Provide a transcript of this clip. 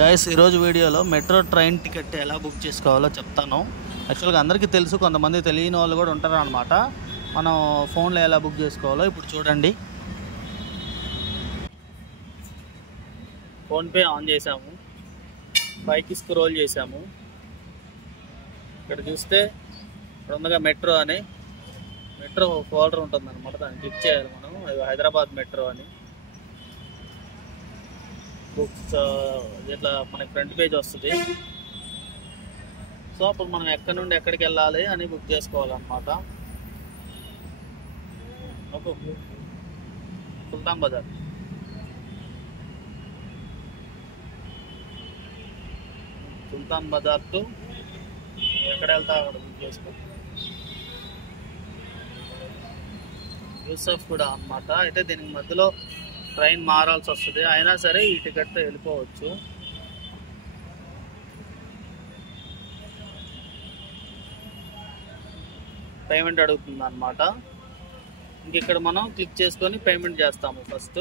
Guys ఈరోజు వీడియోలో metro train ticket ఎలా బుక్ చేసుకోవాలో చెప్తాను. యాక్చువల్గా అందరికీ తెలుసు, కొంతమంది తెలియని వాళ్ళు కూడా ఉంటారు అనమాట. మనం ఫోన్లో ఎలా బుక్ చేసుకోవాలో ఇప్పుడు చూడండి. ఫోన్పే ఆన్ చేసాము, పైకి స్క్రోల్ చేసాము. ఇక్కడ చూస్తే ఇక్కడ ఉందిగా మెట్రో అని, మెట్రో ఫోల్డర్ ఉంటుంది అనమాట. దాన్ని క్లిక్ చేయాలి మనం. హైదరాబాద్ మెట్రో అని బుక్స్ ఇట్లా మనకి ఫ్రంట్ పేజ్ వస్తుంది. సో అప్పుడు మనం ఎక్కడి నుండి ఎక్కడికి వెళ్ళాలి అని బుక్ చేసుకోవాలన్నమాట. సుల్తాన్ బజార్, సుల్తాన్ బజార్ టు ఎక్కడ వెళ్తా అక్కడ బుక్ చేసుకో. యూసఫ్ కూడా అన్నమాట. అయితే దీనికి మధ్యలో ట్రైన్ మారాల్సి వస్తుంది, అయినా సరే ఈ టికెట్తో వెళ్ళిపోవచ్చు. పేమెంట్ అడుగుతుంది అన్నమాట. ఇంక ఇక్కడ మనం క్లిక్ చేసుకొని పేమెంట్ చేస్తాము. ఫస్ట్